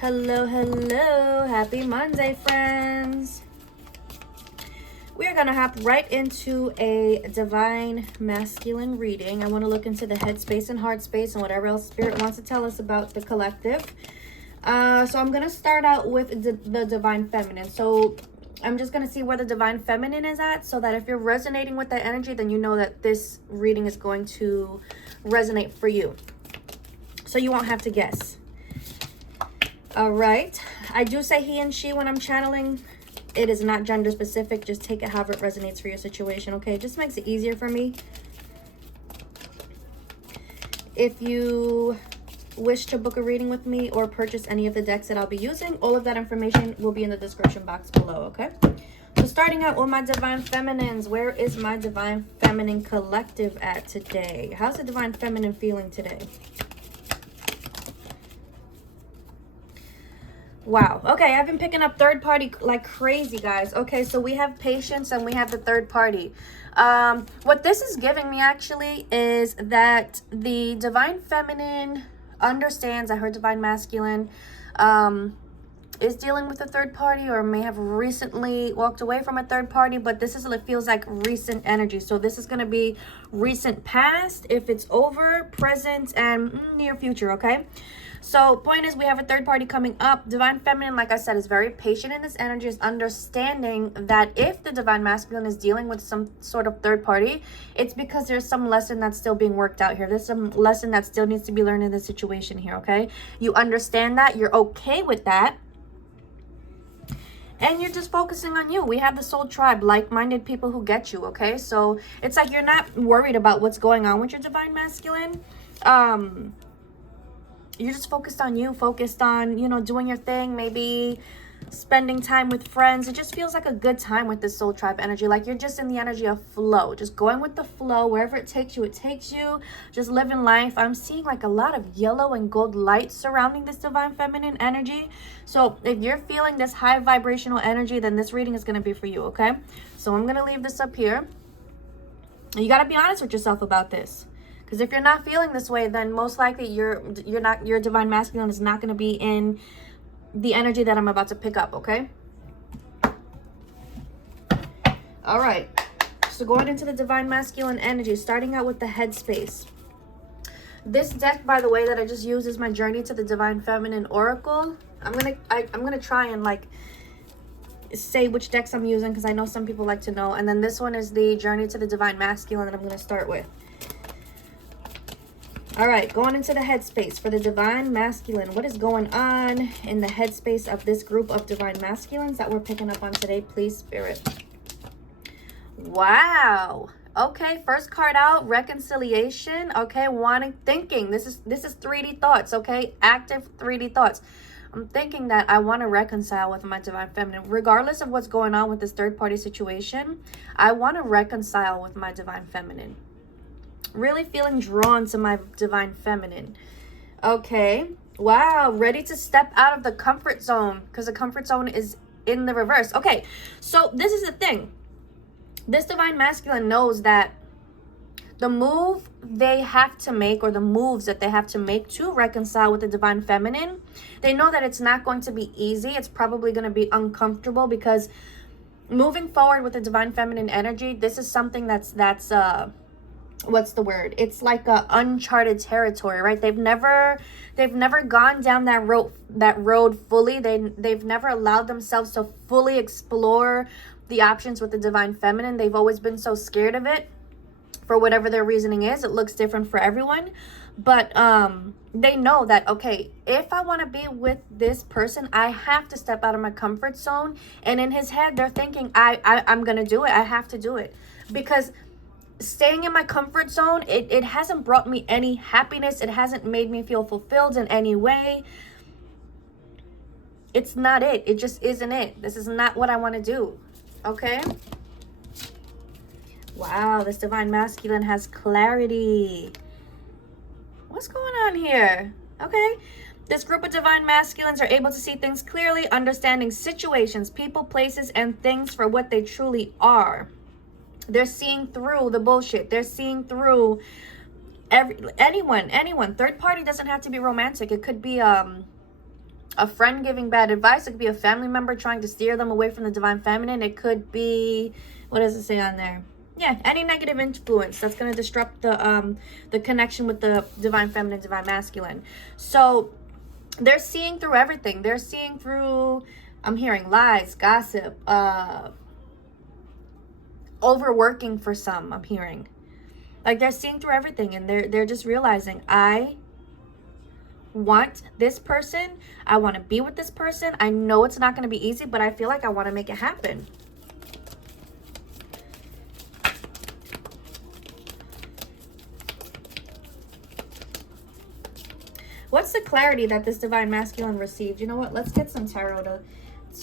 Hello, hello. Happy Monday, friends. We are going to hop right into a divine masculine reading. I want to look into the headspace and heart space and whatever else Spirit wants to tell us about the collective. So I'm going to start out with the divine feminine. So I'm just going to see where the divine feminine is at, so that if you're resonating with that energy, then you know that this reading is going to resonate for you. So you won't have to guess. All right. I do say he and she when I'm channeling. It is not gender specific. Just take it however it resonates for your situation, okay? It just makes it easier for me. If you wish to book a reading with me or purchase any of the decks that I'll be using, all of that information will be in the description box below, okay? So starting out with my divine feminines, where is my divine feminine collective at today? How's the divine feminine feeling today? Wow. Okay, I've been picking up third party like crazy, guys. Okay, so we have patience and we have the third party. What this is giving me actually is that the divine feminine understands, I heard divine masculine, is dealing with a third party or may have recently walked away from a third party, but this is, it feels like recent energy. So this is going to be recent past, if it's over, present, and near future, okay? So point is, we have a third party coming up. Divine feminine, like I said, is very patient in this energy, is understanding that if the divine masculine is dealing with some sort of third party, it's because there's some lesson that's still being worked out here. There's some lesson that still needs to be learned in this situation here, okay? You understand that, you're okay with that, and you're just focusing on you. We have the soul tribe, like-minded people who get you, okay? So it's like you're not worried about what's going on with your divine masculine. You're just focused on you, focused on, you know, doing your thing, maybe spending time with friends. It just feels like a good time with this soul tribe energy. Like you're just in the energy of flow, just going with the flow. Wherever it takes you, it takes you. Just living life. I'm seeing like a lot of yellow and gold light surrounding this divine feminine energy. So if you're feeling this high vibrational energy, then this reading is going to be for you, okay? So I'm going to leave this up here. You got to be honest with yourself about this. Because if you're not feeling this way, then most likely your divine masculine is not going to be in the energy that I'm about to pick up, okay? All right. So going into the divine masculine energy, starting out with the headspace. This deck, by the way, that I just used is my Journey to the Divine Feminine Oracle. I'm gonna try and like say which decks I'm using, because I know some people like to know. And then this one is the Journey to the Divine Masculine that I'm going to start with. All right, going into the headspace for the divine masculine. What is going on in the headspace of this group of divine masculines that we're picking up on today, please, Spirit? Wow. Okay, first card out, reconciliation. Okay, thinking. This is 3D thoughts, okay? Active 3D thoughts. I'm thinking that I want to reconcile with my divine feminine. Regardless of what's going on with this third party situation, I want to reconcile with my divine feminine. Really feeling drawn to my divine feminine. Okay. Wow. Ready to step out of the comfort zone, because the comfort zone is in the reverse. Okay. So this is the thing. This divine masculine knows that the move they have to make, or the moves that they have to make to reconcile with the divine feminine, they know that it's not going to be easy. It's probably going to be uncomfortable, because moving forward with the divine feminine energy, this is something that's what's the word? It's like a uncharted territory, right? They've never gone down that road fully. They've never allowed themselves to fully explore the options with the divine feminine. They've always been so scared of it, for whatever their reasoning is. It looks different for everyone, but they know that, okay, if I want to be with this person, I have to step out of my comfort zone. And in his head, they're thinking, I'm gonna do it. I have to do it, because staying in my comfort zone, it hasn't brought me any happiness. It hasn't made me feel fulfilled in any way. It's not it. It just isn't it. This is not what I want to do. Okay? Wow, this divine masculine has clarity. What's going on here? Okay. This group of divine masculines are able to see things clearly, understanding situations, people, places, and things for what they truly are. They're seeing through the bullshit. They're seeing through anyone. Third party doesn't have to be romantic. It could be a a friend giving bad advice. It could be a family member trying to steer them away from the divine feminine. It could be, what does it say on there? Yeah, any negative influence that's going to disrupt the connection with the divine feminine, divine masculine. So they're seeing through everything. They're seeing through, I'm hearing lies, gossip, overworking for some, I'm hearing. Like they're seeing through everything, and they're just realizing, I want this person. I want to be with this person. I know it's not going to be easy, but I feel like I want to make it happen. What's the clarity that this divine masculine received? You know what? Let's get some tarot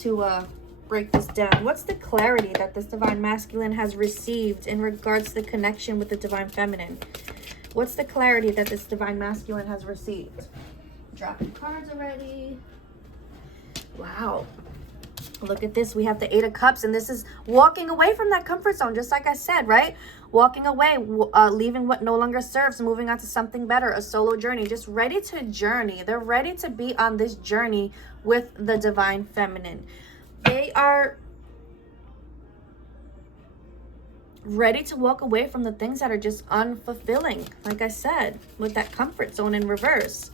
to break this down. What's the clarity that this divine masculine has received in regards to the connection with the divine feminine? What's the clarity that this divine masculine has received? Dropping cards already. Wow. Look at this. We have the 8 of Cups, and this is walking away from that comfort zone, just like I said, right? Walking away, leaving what no longer serves, moving on to something better, a solo journey, just ready to journey. They're ready to be on this journey with the divine feminine. They are ready to walk away from the things that are just unfulfilling, like I said, with that comfort zone in reverse.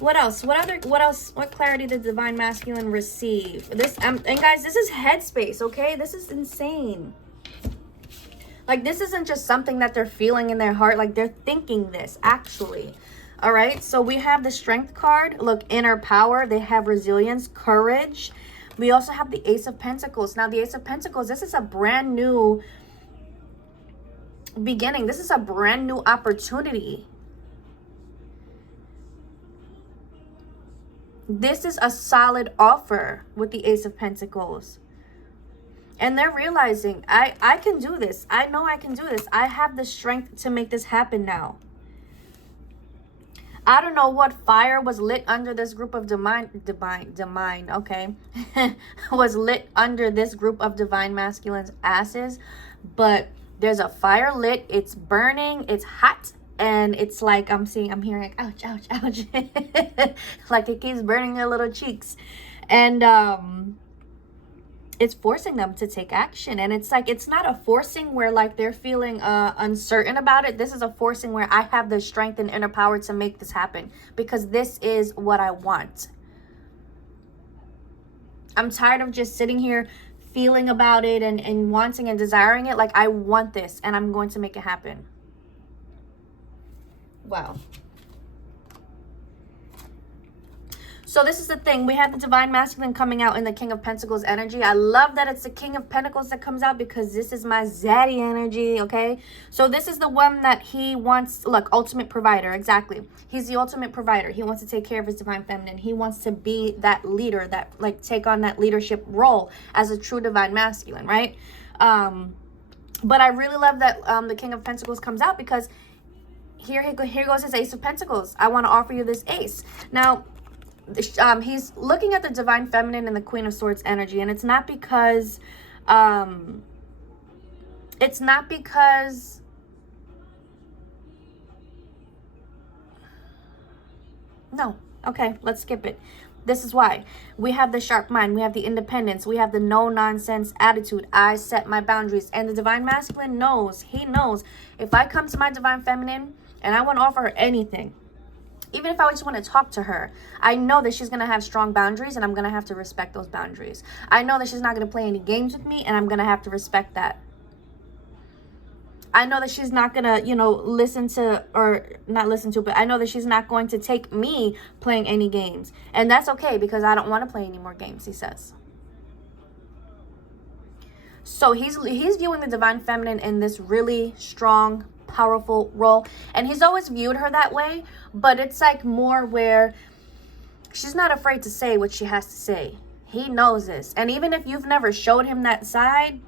What else? What clarity did divine masculine receive? This and guys, this is headspace, okay? This is insane. Like, this isn't just something that they're feeling in their heart. Like, they're thinking this, actually. All right? So, we have the Strength card. Look, inner power. They have resilience, courage. We also have the Ace of Pentacles. Now, the Ace of Pentacles, this is a brand new beginning. This is a brand new opportunity. This is a solid offer with the Ace of Pentacles. And they're realizing, I can do this. I know I can do this. I have the strength to make this happen now. I don't know what fire was lit under this group of divine, okay, was lit under this group of divine masculines' asses. But there's a fire lit. It's burning. It's hot. And it's like, I'm hearing like, ouch, ouch, ouch. Like it keeps burning their little cheeks. And it's forcing them to take action. And it's like, it's not a forcing where like they're feeling uncertain about it. This is a forcing where I have the strength and inner power to make this happen, because this is what I want. I'm tired of just sitting here feeling about it and wanting and desiring it. Like, I want this, and I'm going to make it happen. Wow. So this is the thing. We have the divine masculine coming out in the King of Pentacles energy. I love that it's the King of Pentacles that comes out, because this is my zaddy energy, okay? So this is the one that he wants, look, ultimate provider, exactly. He's the ultimate provider. He wants to take care of his divine feminine. He wants to be that leader, that like take on that leadership role as a true divine masculine, right? But I really love that the King of Pentacles comes out, because here goes his Ace of Pentacles. I want to offer you this ace. Now, he's looking at the divine feminine and the Queen of Swords energy, and it's not because no, okay, let's skip it. This is why. We have the sharp mind, we have the independence, we have the no nonsense attitude. I set my boundaries, and the divine masculine knows, he knows, if I come to my divine feminine and I want to offer her anything, even if I just want to talk to her, I know that she's going to have strong boundaries, and I'm going to have to respect those boundaries. I know that she's not going to play any games with me, and I'm going to have to respect that. I know that she's not going to, you know, listen to, or not listen to, but I know that she's not going to take me playing any games. And that's okay, because I don't want to play any more games, he says. So he's viewing the divine feminine in this really strong, powerful role, and he's always viewed her that way, but it's like more where she's not afraid to say what she has to say. He knows this, and even if you've never showed him that side,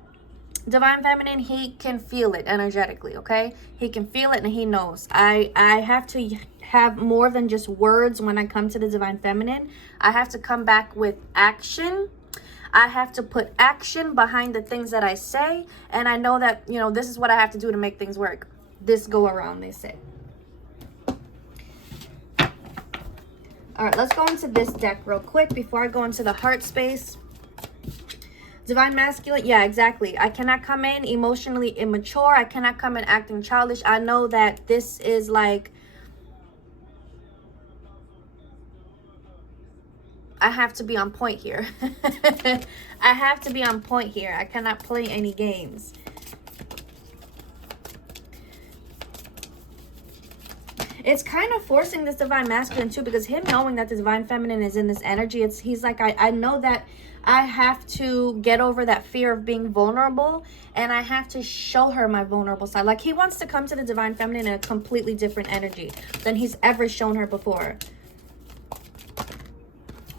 divine feminine, he can feel it energetically, okay? He can feel it, and he knows. I have to have more than just words when I come to the divine feminine. I have to come back with action. I have to put action behind the things that I say, and I know that, you know, this is what I have to do to make things work. This go around, they say. All right, let's go into this deck real quick before I go into the heart space. Divine Masculine, yeah, exactly. I cannot come in emotionally immature. I cannot come in acting childish. I know that this is like, I have to be on point here. I have to be on point here. I cannot play any games. It's kind of forcing this Divine Masculine too, because him knowing that the Divine Feminine is in this energy, he's like, I know that I have to get over that fear of being vulnerable, and I have to show her my vulnerable side. Like, he wants to come to the Divine Feminine in a completely different energy than he's ever shown her before.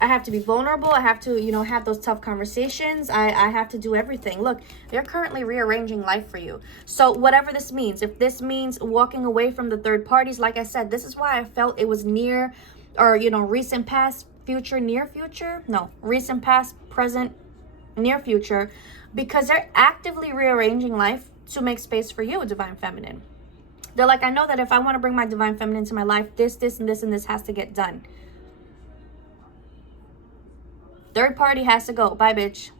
I have to be vulnerable. I have to, you know, have those tough conversations. I have to do everything. Look, they're currently rearranging life for you. So whatever this means, if this means walking away from the third parties, like I said, this is why I felt it was near, or, you know, recent past, future, near future. No, recent past, present, near future, because they're actively rearranging life to make space for you, Divine Feminine. They're like, I know that if I want to bring my Divine Feminine into my life, this, and this, and this has to get done. Third party has to go. Bye, bitch.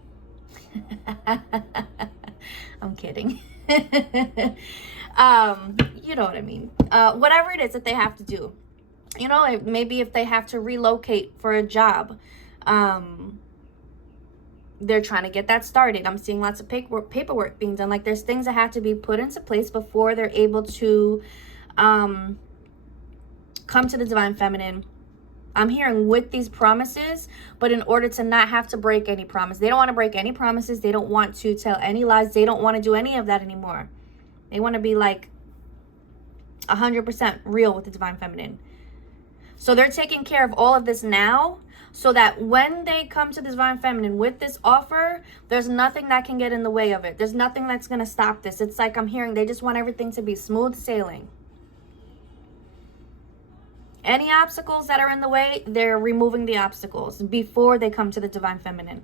I'm kidding. You know what I mean. Whatever it is that they have to do. You know, maybe if they have to relocate for a job, they're trying to get that started. I'm seeing lots of paperwork being done. Like, there's things that have to be put into place before they're able to come to the Divine Feminine. I'm hearing with these promises, but in order to not have to break any promise. They don't want to break any promises. They don't want to tell any lies. They don't want to do any of that anymore. They want to be like 100% real with the Divine Feminine. So they're taking care of all of this now, so that when they come to the Divine Feminine with this offer, there's nothing that can get in the way of it. There's nothing that's going to stop this. It's like I'm hearing they just want everything to be smooth sailing. Any obstacles that are in the way, they're removing the obstacles before they come to the Divine Feminine.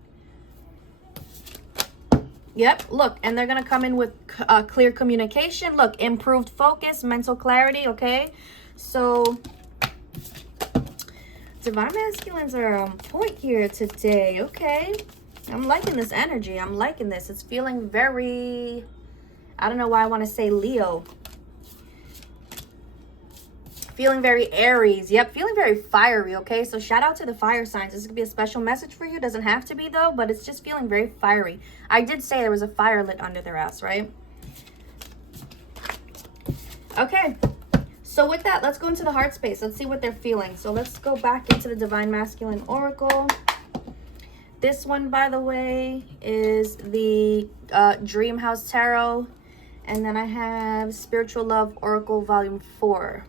Yep, look, and they're going to come in with clear communication. Look, improved focus, mental clarity, okay? So, Divine Masculines are on point here today, okay? I'm liking this energy. I'm liking this. It's feeling very, I don't know why I want to say Leo. Feeling very Aries. Yep, feeling very fiery, okay? So shout out to the fire signs. This could be a special message for you. Doesn't have to be, though, but it's just feeling very fiery. I did say there was a fire lit under their ass, right? Okay. So with that, let's go into the heart space. Let's see what they're feeling. So let's go back into the Divine Masculine Oracle. This one, by the way, is the Dreamhouse Tarot. And then I have Spiritual Love Oracle Volume 4.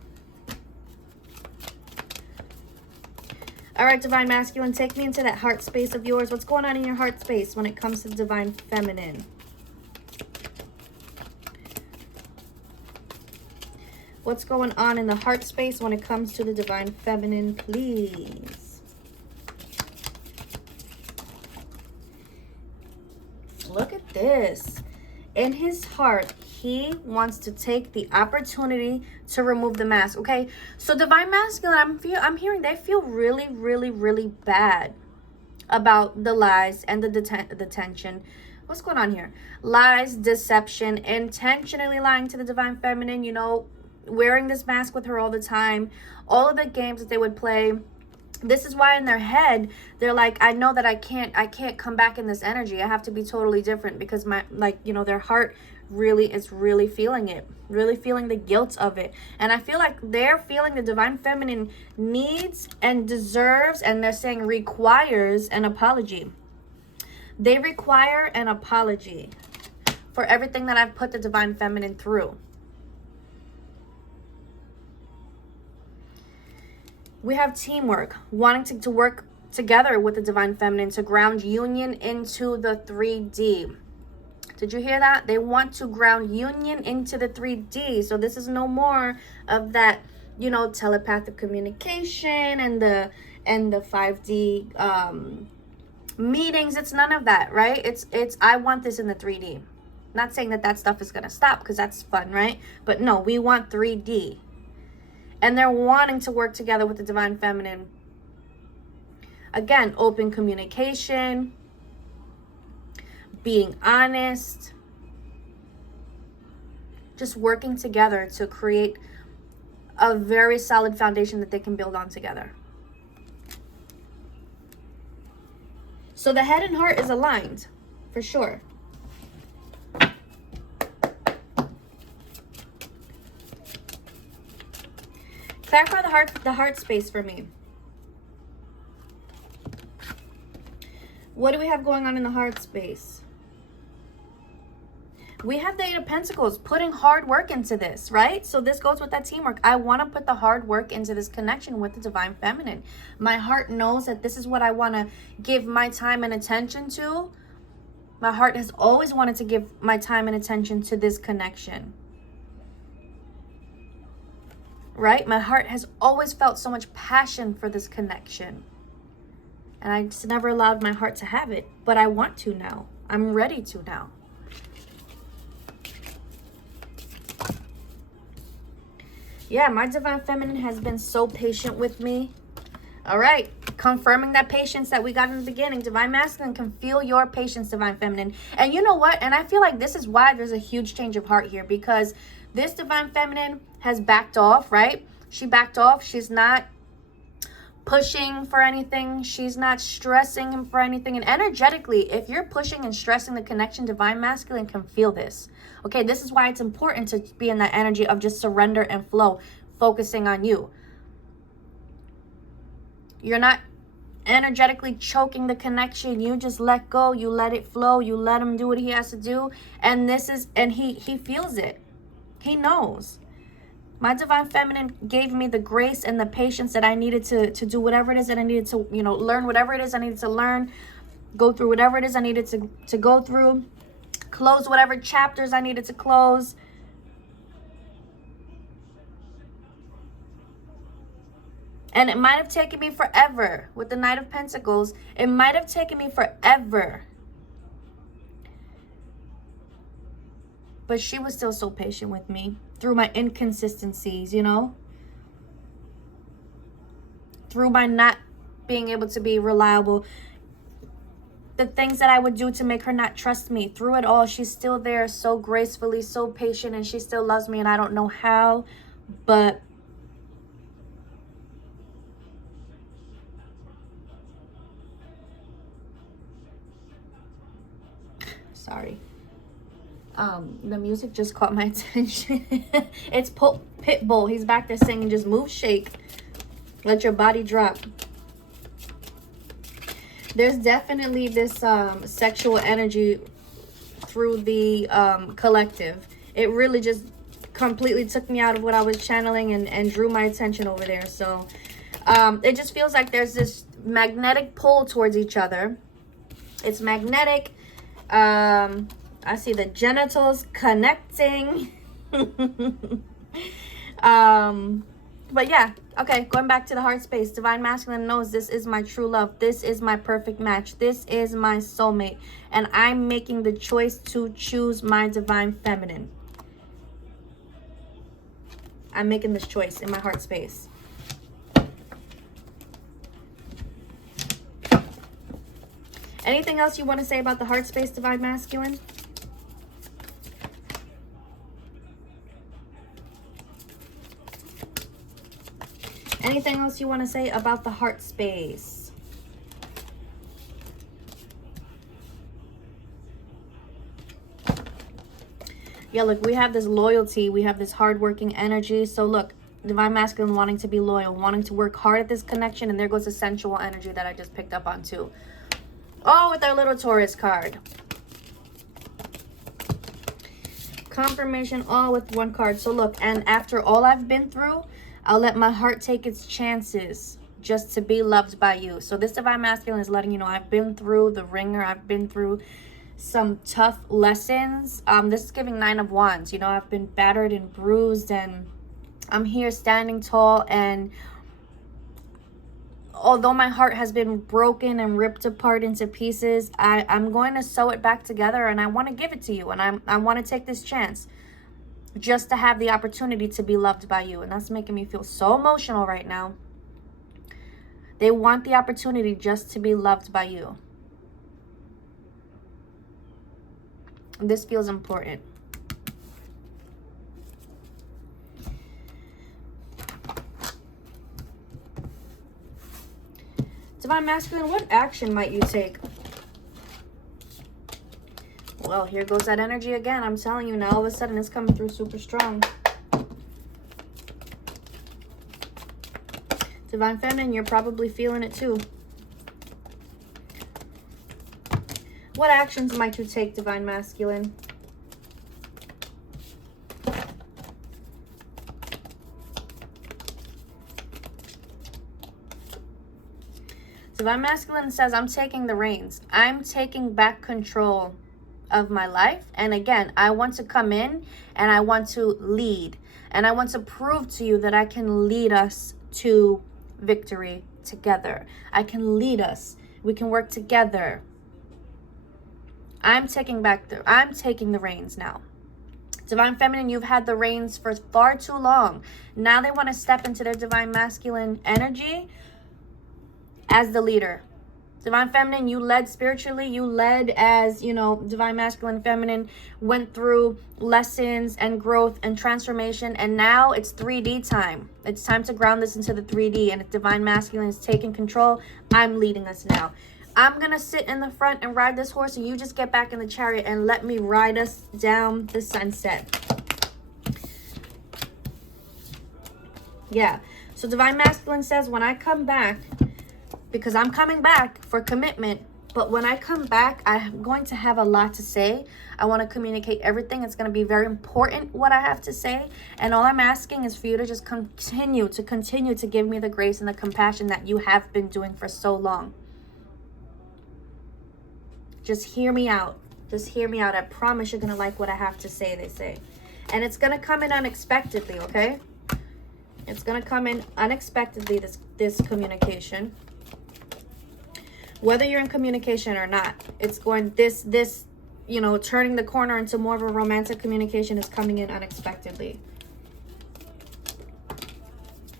All right, Divine Masculine, take me into that heart space of yours. What's going on in your heart space when it comes to the Divine Feminine? What's going on in the heart space when it comes to the Divine Feminine, please? Look at this. In his heart, he wants to take the opportunity to remove the mask, okay? So Divine Masculine, I'm hearing they feel really, really, really bad about the lies and the tension. What's going on here? Lies, deception, intentionally lying to the Divine Feminine, you know, wearing this mask with her all the time, all of the games that they would play. This is why in their head, they're like, I know that I can't come back in this energy. I have to be totally different, because my, like, you know, their heart really is really feeling it, really feeling the guilt of it. And I feel like they're feeling the Divine Feminine needs and deserves, and they're saying requires an apology. They require an apology for everything that I've put the Divine Feminine through. We have teamwork, wanting to work together with the Divine Feminine to ground union into the 3D. Did you hear that? They want to ground union into the 3D. So this is no more of that, you know, telepathic communication and the 5D meetings. It's none of that, right? It's I want this in the 3D. Not saying that stuff is going to stop, because that's fun, right? But no, we want 3D. And they're wanting to work together with the Divine Feminine Again, open communication, being honest, just working together to create a very solid foundation that they can build on together. So the head and heart is aligned, for sure. Clarify the heart space for me. What do we have going on in the heart space? We have the Eight of Pentacles, putting hard work into this, right? So this goes with that teamwork. I want to put the hard work into this connection with the Divine Feminine. My heart knows that this is what I want to give my time and attention to. My heart has always wanted to give my time and attention to this connection. Right? My heart has always felt so much passion for this connection. And I just never allowed my heart to have it. But I want to now. I'm ready to now. Yeah, my Divine Feminine has been so patient with me. All right. Confirming that patience that we got in the beginning. Divine Masculine can feel your patience, Divine Feminine. And you know what? And I feel like this is why there's a huge change of heart here. Because this Divine Feminine has backed off, right? She backed off. She's not pushing for anything. She's not stressing him for anything. And energetically, if you're pushing and stressing the connection, Divine Masculine can feel this. Okay, this is why it's important to be in that energy of just surrender and flow, focusing on you. You're not energetically choking the connection. You just let go. You let it flow. You let him do what he has to do. And this is, and he feels it. He knows. My Divine Feminine gave me the grace and the patience that I needed to do whatever it is that I needed to, you know, learn whatever it is I needed to learn, go through whatever it is I needed to go through, close whatever chapters I needed to close. And it might have taken me forever with the Knight of Pentacles. It might have taken me forever. But she was still so patient with me through my inconsistencies, you know? Through my not being able to be reliable. The things that I would do to make her not trust me. Through it all, she's still there so gracefully, so patient, and she still loves me, and I don't know how, but sorry. The music just caught my attention. It's Pitbull. He's back there singing, just move, shake. Let your body drop. There's definitely this sexual energy through the collective. It really just completely took me out of what I was channeling and drew my attention over there. So it just feels like there's this magnetic pull towards each other. It's magnetic. I see the genitals connecting. But yeah, okay, going back to the heart space. Divine Masculine knows this is my true love. This is my perfect match. This is my soulmate. And I'm making the choice to choose my Divine Feminine. I'm making this choice in my heart space. Anything else you want to say about the heart space, Divine Masculine? Anything else you want to say about the heart space? Yeah, look, we have this loyalty. We have this hardworking energy. So look, Divine Masculine wanting to be loyal, wanting to work hard at this connection. And there goes the sensual energy that I just picked up on too. Oh, with our little Taurus card. Confirmation all with one card. So look, and after all I've been through, I'll let my heart take its chances just to be loved by you. So this Divine Masculine is letting you know I've been through the ringer. I've been through some tough lessons. This is giving 9 of Wands. You know, I've been battered and bruised, and I'm here standing tall. And although my heart has been broken and ripped apart into pieces, I'm going to sew it back together, and I want to give it to you. And I want to take this chance just to have the opportunity to be loved by you. And that's making me feel so emotional right now. They want the opportunity just to be loved by you. This feels important. Divine Masculine, what action might you take? Well, here goes that energy again. I'm telling you now, all of a sudden it's coming through super strong. Divine Feminine, you're probably feeling it too. What actions might you take, Divine Masculine? Divine Masculine says, I'm taking the reins. I'm taking back control of my life. And again, I want to come in and I want to lead. And I want to prove to you that I can lead us to victory together. I can lead us. We can work together. I'm taking the reins now. Divine Feminine, you've had the reins for far too long. Now they want to step into their Divine Masculine energy as the leader. Divine Feminine, you led spiritually. You led as, you know, Divine Masculine Feminine went through lessons and growth and transformation. And now it's 3D time. It's time to ground this into the 3D. And if Divine Masculine is taking control, I'm leading us now. I'm going to sit in the front and ride this horse. And you just get back in the chariot and let me ride us down the sunset. Yeah. So Divine Masculine says, when I come back, because I'm coming back for commitment, but when I come back, I'm going to have a lot to say. I want to communicate everything. It's going to be very important what I have to say. And all I'm asking is for you to just continue to give me the grace and the compassion that you have been doing for so long. Just hear me out. Just hear me out. I promise you're going to like what I have to say, they say. And it's going to come in unexpectedly, okay? It's going to come in unexpectedly, this communication. Whether you're in communication or not, it's going, this, you know, turning the corner into more of a romantic communication is coming in unexpectedly.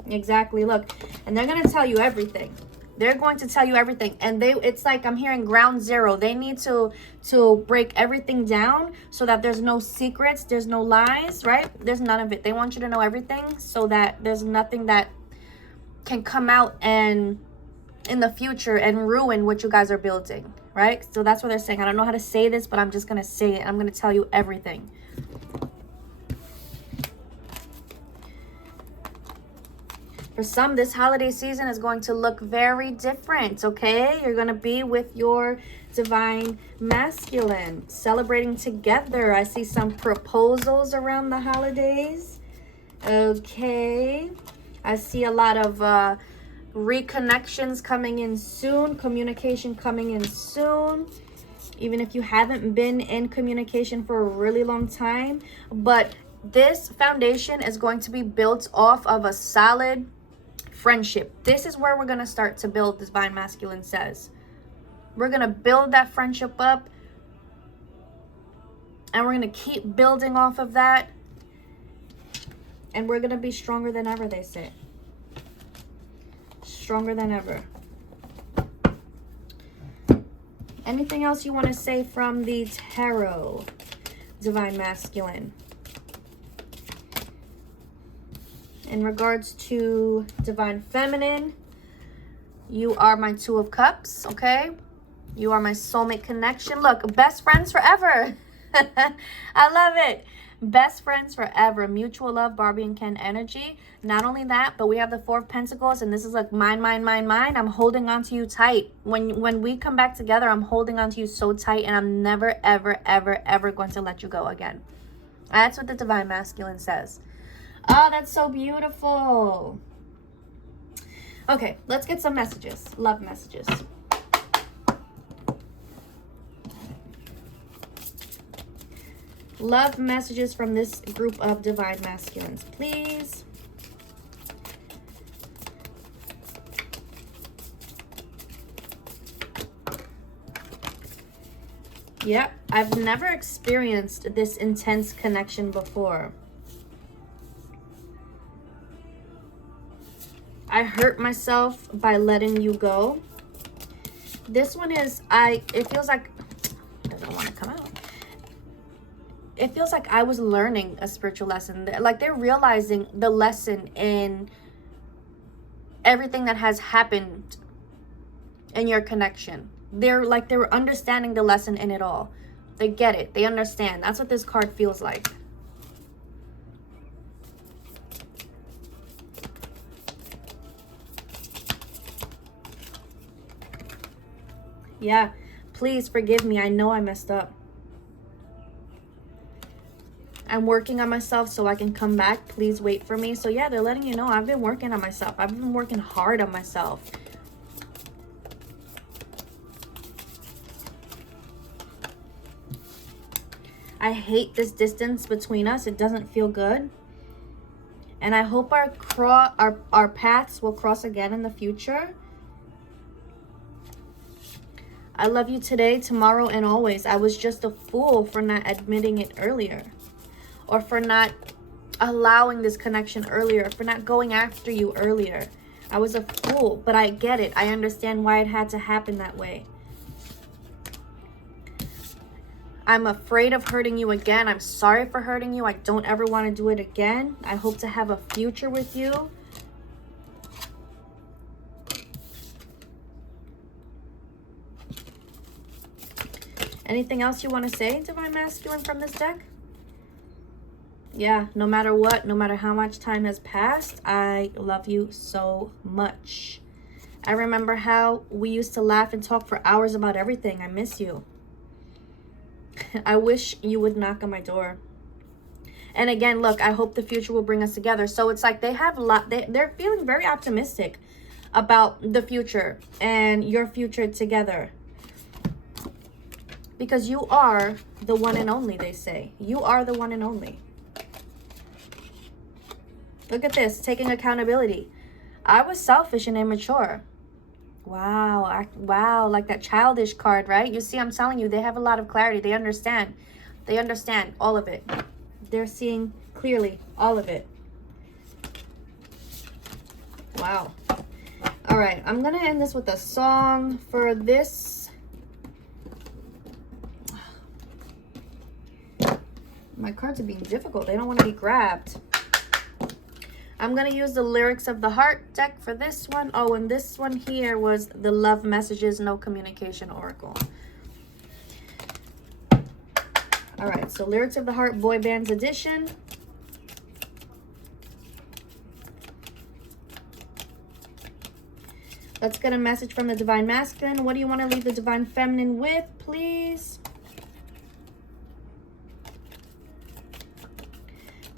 Exactly. Look, and they're going to tell you everything. They're going to tell you everything. And it's like I'm hearing ground zero. They need to break everything down so that there's no secrets. There's no lies, right? There's none of it. They want you to know everything so that there's nothing that can come out and in the future and ruin what you guys are building, right? So that's what they're saying. I don't know how to say this, but I'm just going to say it. I'm going to tell you everything. For some, this holiday season is going to look very different, okay? You're going to be with your Divine Masculine, celebrating together. I see some proposals around the holidays, okay? I see a lot of reconnections coming in soon, communication coming in soon, even if you haven't been in communication for a really long time. But this foundation is going to be built off of a solid friendship. This is where we're going to start to build, Divine Masculine says. We're going to build that friendship up, and we're going to keep building off of that, and we're going to be stronger than ever, they say. Stronger than ever. Anything else you want to say from the tarot, Divine Masculine? In regards to Divine Feminine, you are my Two of Cups, okay? You are my soulmate connection. Look, best friends forever. I love it. Best friends forever. Mutual love, Barbie and Ken energy. Not only that, but we have the Four of Pentacles, and this is like mine, mine, mine, mine. I'm holding on to you tight. When we come back together, I'm holding on to you so tight, and I'm never, ever, ever, ever going to let you go again. That's what the Divine Masculine says. Oh, that's so beautiful. Okay, let's get some messages. Love messages. Love messages from this group of Divine Masculines, please. Yep, I've never experienced this intense connection before. I hurt myself by letting you go. This one is, it feels like, it doesn't want to come out. It feels like I was learning a spiritual lesson. Like they're realizing the lesson in everything that has happened in your connection. They're understanding the lesson in it all. They get it. They understand. That's what this card feels like. Yeah, please forgive me. I know I messed up. I'm working on myself so I can come back. Please wait for me. So yeah, they're letting you know I've been working on myself. I've been working hard on myself. I hate this distance between us. It doesn't feel good. And I hope our paths will cross again in the future. I love you today, tomorrow, and always. I was just a fool for not admitting it earlier. Or for not allowing this connection earlier. For not going after you earlier. I was a fool, but I get it. I understand why it had to happen that way. I'm afraid of hurting you again. I'm sorry for hurting you. I don't ever want to do it again. I hope to have a future with you. Anything else you want to say, Divine Masculine, from this deck? Yeah, no matter what, no matter how much time has passed, I love you so much. I remember how we used to laugh and talk for hours about everything. I miss you. I wish you would knock on my door. And again, look, I hope the future will bring us together. So it's like they have a lot, they're feeling very optimistic about the future and your future together. Because you are the one and only, they say. You are the one and only. Look at this, taking accountability. I was selfish and immature. Wow, wow, like that childish card, right? You see, I'm telling you, they have a lot of clarity. They understand. They understand all of it. They're seeing clearly all of it. Wow. All right, I'm going to end this with a song for this. My cards are being difficult. They don't want to be grabbed. I'm going to use the Lyrics of the Heart deck for this one. Oh, and this one here was the Love Messages, No Communication Oracle. All right, so Lyrics of the Heart, Boy Bands Edition. Let's get a message from the Divine Masculine. What do you want to leave the Divine Feminine with, please?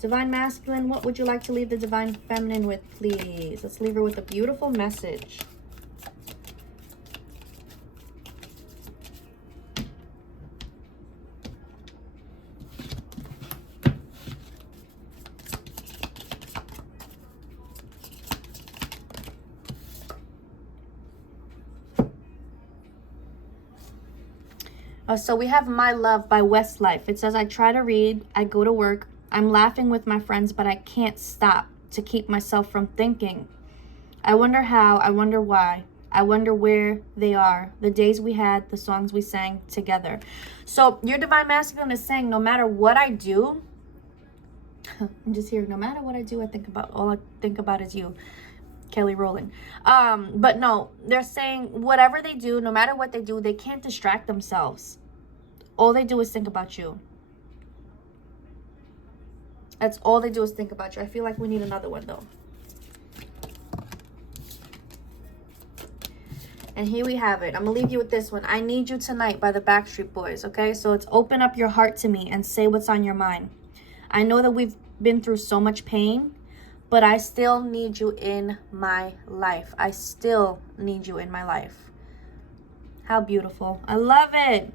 Divine Masculine, what would you like to leave the Divine Feminine with, please? Let's leave her with a beautiful message. So we have My Love by Westlife. It says, I try to read, I go to work, I'm laughing with my friends, but I can't stop to keep myself from thinking. I wonder how, I wonder why, I wonder where they are, the days we had, the songs we sang together. So your Divine Masculine is saying, no matter what I do, I'm just here, no matter what I do, all I think about is you, Kelly Rowland. But no, they're saying whatever they do, no matter what they do, they can't distract themselves. All they do is think about you. That's all they do is think about you. I feel like we need another one, though. And here we have it. I'm going to leave you with this one. I Need You Tonight by the Backstreet Boys, okay? So it's open up your heart to me and say what's on your mind. I know that we've been through so much pain, but I still need you in my life. I still need you in my life. How beautiful. I love it.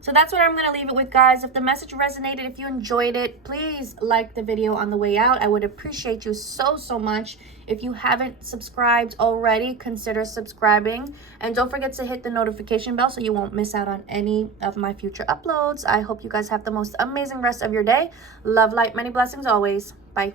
So that's what I'm going to leave it with, guys. If the message resonated, if you enjoyed it, please like the video on the way out. I would appreciate you so, so much. If you haven't subscribed already, consider subscribing. And don't forget to hit the notification bell so you won't miss out on any of my future uploads. I hope you guys have the most amazing rest of your day. Love, light, many blessings always. Bye.